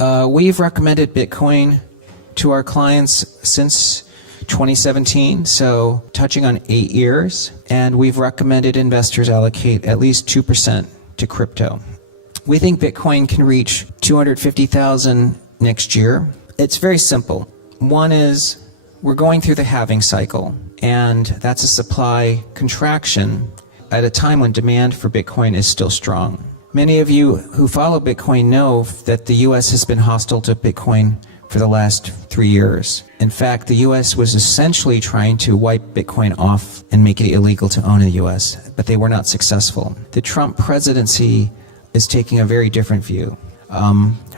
We've recommended Bitcoin to our clients since 2017, so touching on 8 years, and we've recommended investors allocate at least 2% to crypto. We think Bitcoin can reach 250,000 next year. It's very simple. One is we're going through the halving cycle, and that's a supply contraction at a time when demand for Bitcoin is still strong. Many of you who follow Bitcoin know that the US has been hostile to Bitcoin for the last 3 years. In fact, the US was essentially trying to wipe Bitcoin off and make it illegal to own in the US, but they were not successful. The Trump presidency is taking a very different view.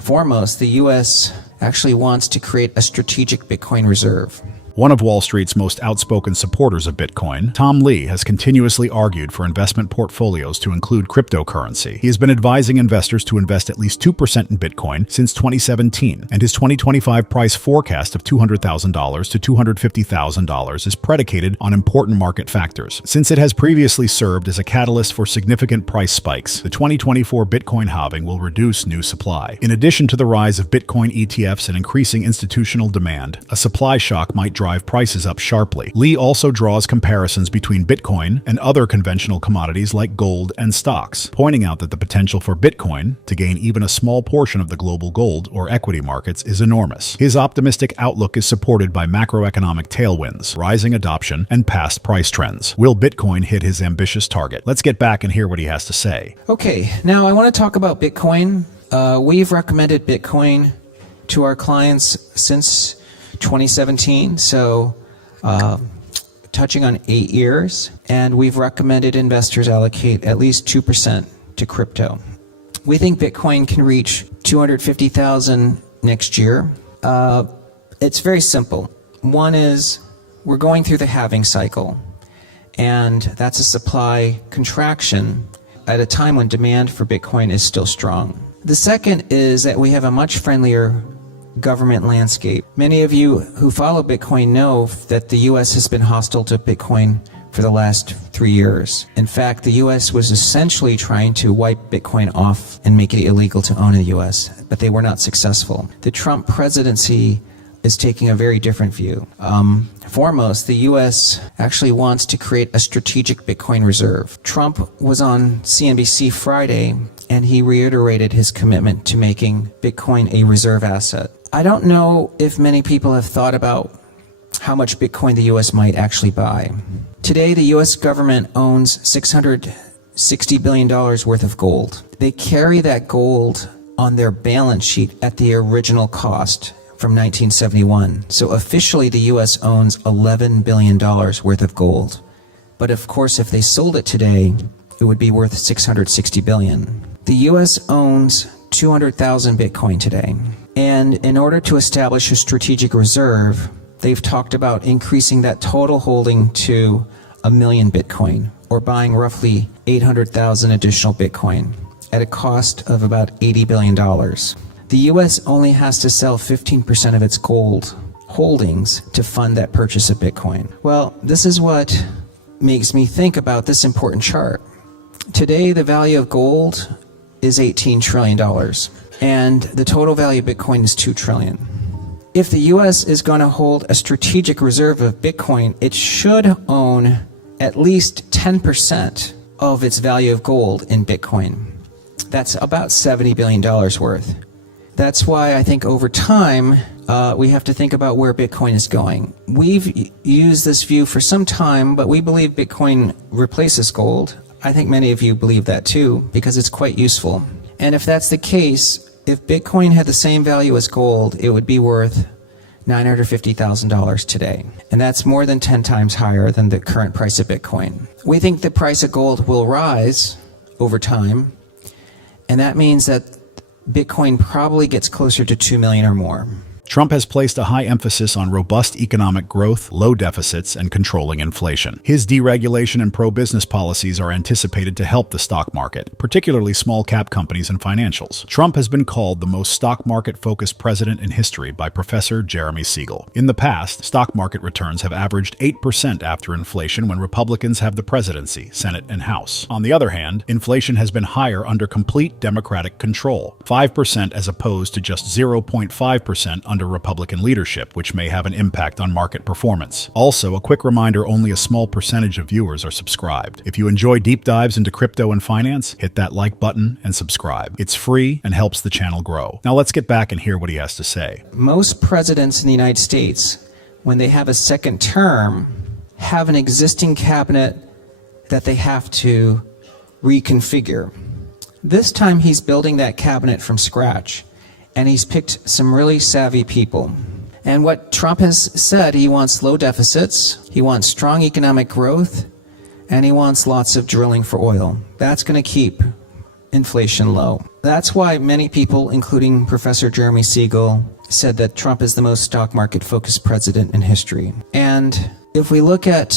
Foremost, the US actually wants to create a strategic Bitcoin reserve. One of Wall Street's most outspoken supporters of Bitcoin, Tom Lee, has continuously argued for investment portfolios to include cryptocurrency. He has been advising investors to invest at least 2% in Bitcoin since 2017, and his 2025 price forecast of $200,000 to $250,000 is predicated on important market factors. Since it has previously served as a catalyst for significant price spikes, the 2024 Bitcoin halving will reduce new supply. In addition to the rise of Bitcoin ETFs and increasing institutional demand, a supply shock might drive prices up sharply. Lee also draws comparisons between Bitcoin and other conventional commodities like gold and stocks, pointing out that the potential for Bitcoin to gain even a small portion of the global gold or equity markets is enormous. His optimistic outlook is supported by macroeconomic tailwinds, rising adoption, and past price trends. Will Bitcoin hit his ambitious target? Let's get back and hear what he has to say. Okay, now I want to talk about Bitcoin. We've recommended Bitcoin to our clients since 2017, so touching on 8 years, and we've recommended investors allocate at least 2% to crypto. We think Bitcoin can reach 250,000 next year. It's very simple. One is we're going through the halving cycle, and that's a supply contraction at a time when demand for Bitcoin is still strong. The second is that we have a much friendlier government landscape. Many of you who follow Bitcoin know that the US has been hostile to Bitcoin for the last 3 years. In fact, the US was essentially trying to wipe Bitcoin off and make it illegal to own in the US, but they were not successful. The Trump presidency is taking a very different view. Foremost, the US actually wants to create a strategic Bitcoin reserve. Trump was on CNBC Friday, and he reiterated his commitment to making Bitcoin a reserve asset. I don't know if many people have thought about how much Bitcoin the US might actually buy. Today, the US government owns $660 billion worth of gold. They carry that gold on their balance sheet at the original cost from 1971. So officially, the US owns $11 billion worth of gold. But of course, if they sold it today, it would be worth $660 billion. The US owns 200,000 Bitcoin today. And in order to establish a strategic reserve, they've talked about increasing that total holding to 1 million Bitcoin, or buying roughly 800,000 additional Bitcoin at a cost of about $80 billion. The US only has to sell 15% of its gold holdings to fund that purchase of Bitcoin. Well, this is what makes me think about this important chart. Today, the value of gold is $18 trillion, and the total value of Bitcoin is $2 trillion. If the US is going to hold a strategic reserve of Bitcoin, it should own at least 10% of its value of gold in Bitcoin. That's about $70 billion worth. That's why I think over time, we have to think about where Bitcoin is going. We've used this view for some time, but we believe Bitcoin replaces gold. I think many of you believe that too, because it's quite useful. And if that's the case, if Bitcoin had the same value as gold, it would be worth $950,000 today. And that's more than 10 times higher than the current price of Bitcoin. We think the price of gold will rise over time, and that means that Bitcoin probably gets closer to 2 million or more. Trump has placed a high emphasis on robust economic growth, low deficits, and controlling inflation. His deregulation and pro-business policies are anticipated to help the stock market, particularly small-cap companies and financials. Trump has been called the most stock market-focused president in history by Professor Jeremy Siegel. In the past, stock market returns have averaged 8% after inflation when Republicans have the presidency, Senate, and House. On the other hand, inflation has been higher under complete Democratic control, 5% as opposed to just 0.5% under Republican leadership, which may have an impact on market performance. Also, a quick reminder, only a small percentage of viewers are subscribed. If you enjoy deep dives into crypto and finance, hit that like button and subscribe. It's free and helps the channel grow. Now let's get back and hear what he has to say. Most presidents in the United States, when they have a second term, have an existing cabinet that they have to reconfigure. This time he's building that cabinet from scratch, and he's picked some really savvy people. And what Trump has said, he wants low deficits, he wants strong economic growth, and he wants lots of drilling for oil. That's going to keep inflation low. That's why many people, including Professor Jeremy Siegel, said that Trump is the most stock market focused president in history. And if we look at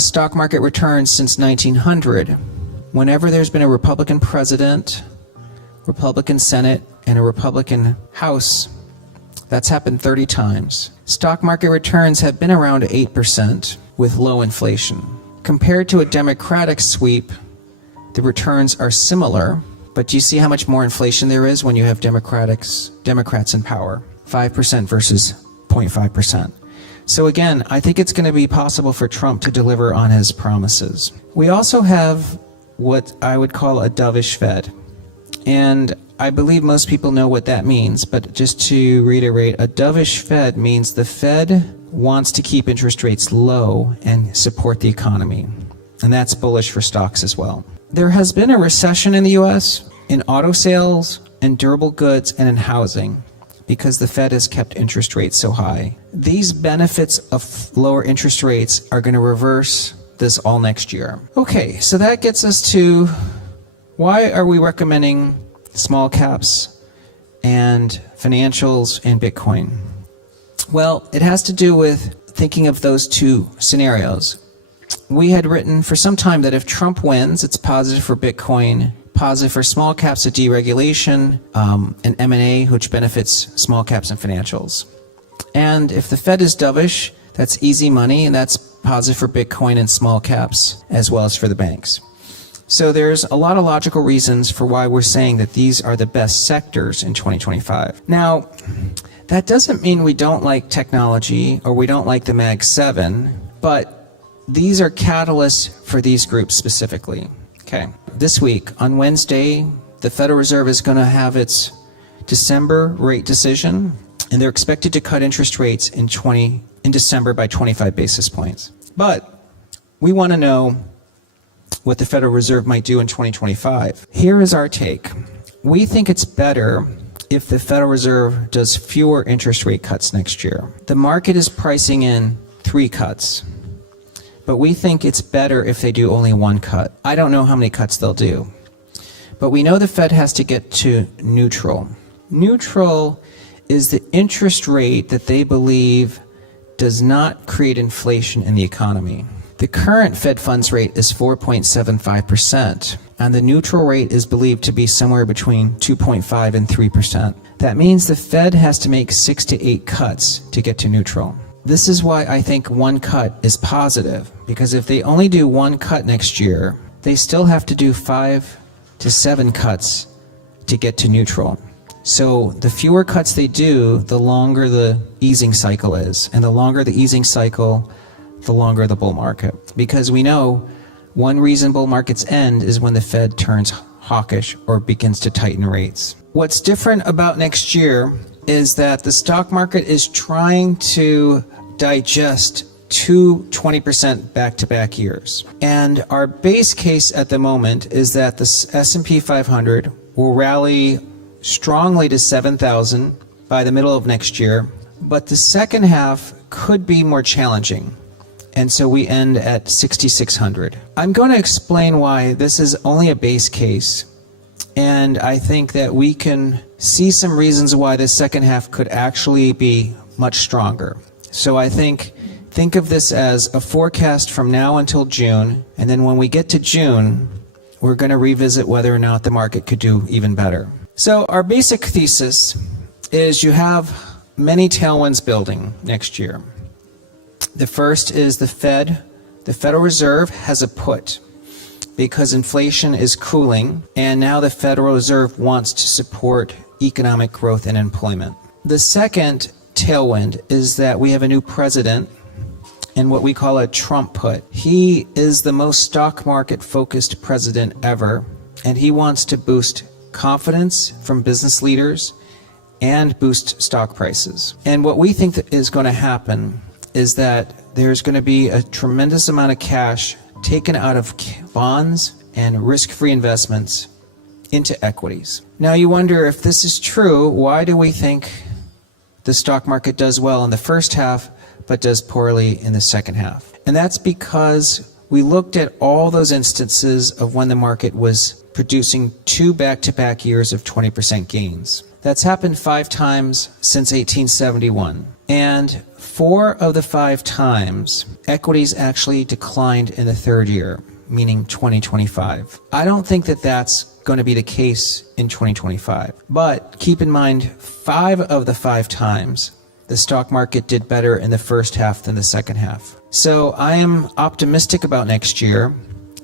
stock market returns since 1900, whenever there's been a Republican president, Republican Senate, and a Republican House, that's happened 30 times. Stock market returns have been around 8% with low inflation. Compared to a Democratic sweep, the returns are similar, but do you see how much more inflation there is when you have Democrats in power? 5% versus 0.5%. So again, I think it's going to be possible for Trump to deliver on his promises. We also have what I would call a dovish Fed. And I believe most people know what that means, but just to reiterate, a dovish Fed means the Fed wants to keep interest rates low and support the economy. And that's bullish for stocks as well. There has been a recession in the US in auto sales, in durable goods, and in housing because the Fed has kept interest rates so high. These benefits of lower interest rates are going to reverse this all next year. Okay, so that gets us to why are we recommending small caps and financials and Bitcoin? Well, it has to do with thinking of those two scenarios. We had written for some time that if Trump wins, it's positive for Bitcoin, positive for small caps of deregulation, and M&A, which benefits small caps and financials. And if the Fed is dovish, that's easy money, and that's positive for Bitcoin and small caps, as well as for the banks. So there's a lot of logical reasons for why we're saying that these are the best sectors in 2025. Now, that doesn't mean we don't like technology or we don't like the Mag 7, but these are catalysts for these groups specifically. Okay. This week, on Wednesday, the Federal Reserve is going to have its December rate decision, and they're expected to cut interest rates in December by 25 basis points. But we want to know what the Federal Reserve might do in 2025. Here is our take. We think it's better if the Federal Reserve does fewer interest rate cuts next year. The market is pricing in 3 cuts, but we think it's better if they do only 1 cut. I don't know how many cuts they'll do, but we know the Fed has to get to neutral. Neutral is the interest rate that they believe does not create inflation in the economy. The current Fed funds rate is 4.75%, and the neutral rate is believed to be somewhere between 2.5 and 3%. That means the Fed has to make 6 to 8 cuts to get to neutral. This is why I think 1 cut is positive, because if they only do 1 cut next year, they still have to do 5 to 7 cuts to get to neutral. So the fewer cuts they do, the longer the easing cycle is, and the longer the easing cycle, the longer the bull market. Because we know one reason bull markets end is when the Fed turns hawkish or begins to tighten rates. What's different about next year is that the stock market is trying to digest 2 20% back-to-back years. And our base case at the moment is that the S&P 500 will rally strongly to 7,000 by the middle of next year, but the second half could be more challenging. And so we end at 6,600. I'm going to explain why this is only a base case, and I think that we can see some reasons why the second half could actually be much stronger. So I think of this as a forecast from now until June, and then when we get to June, we're going to revisit whether or not the market could do even better. So our basic thesis is you have many tailwinds building next year. The first is the Federal Reserve has a put because inflation is cooling, and now the Federal Reserve wants to support economic growth and employment. The second tailwind is that we have a new president and what we call a Trump put. He is the most stock market focused president ever, and he wants to boost confidence from business leaders and boost stock prices. And what we think that is going to happen is that there's going to be a tremendous amount of cash taken out of bonds and risk-free investments into equities. Now you wonder, if this is true, why do we think the stock market does well in the first half but does poorly in the second half? And that's because we looked at all those instances of when the market was producing 2 back-to-back years of 20% gains. That's happened 5 times since 1871. And 4 of the 5 times, equities actually declined in the third year, meaning 2025. I don't think that that's going to be the case in 2025. But keep in mind, 5 of the 5 times, the stock market did better in the first half than the second half. So I am optimistic about next year,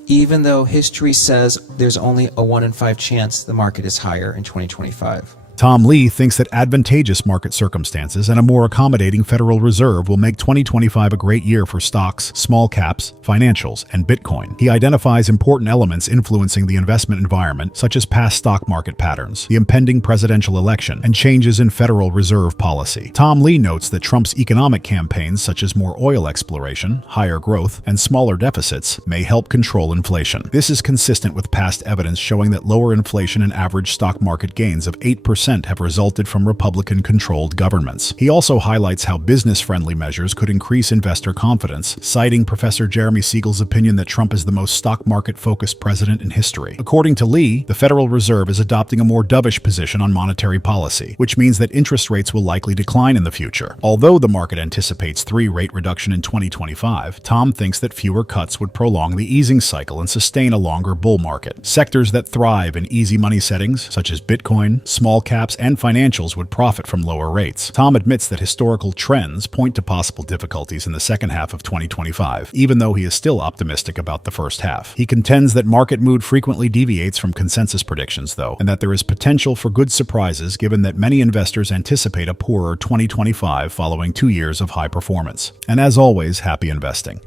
even though history says there's only a 1 in 5 chance the market is higher in 2025. Tom Lee thinks that advantageous market circumstances and a more accommodating Federal Reserve will make 2025 a great year for stocks, small caps, financials, and Bitcoin. He identifies important elements influencing the investment environment, such as past stock market patterns, the impending presidential election, and changes in Federal Reserve policy. Tom Lee notes that Trump's economic campaigns, such as more oil exploration, higher growth, and smaller deficits, may help control inflation. This is consistent with past evidence showing that lower inflation and average stock market gains of 8% have resulted from Republican-controlled governments. He also highlights how business-friendly measures could increase investor confidence, citing Professor Jeremy Siegel's opinion that Trump is the most stock market-focused president in history. According to Lee, the Federal Reserve is adopting a more dovish position on monetary policy, which means that interest rates will likely decline in the future. Although the market anticipates 3 rate reduction in 2025, Tom thinks that fewer cuts would prolong the easing cycle and sustain a longer bull market. Sectors that thrive in easy money settings, such as Bitcoin, small caps, and financials would profit from lower rates. Tom admits that historical trends point to possible difficulties in the second half of 2025, even though he is still optimistic about the first half. He contends that market mood frequently deviates from consensus predictions, though, and that there is potential for good surprises given that many investors anticipate a poorer 2025 following 2 years of high performance. And as always, happy investing.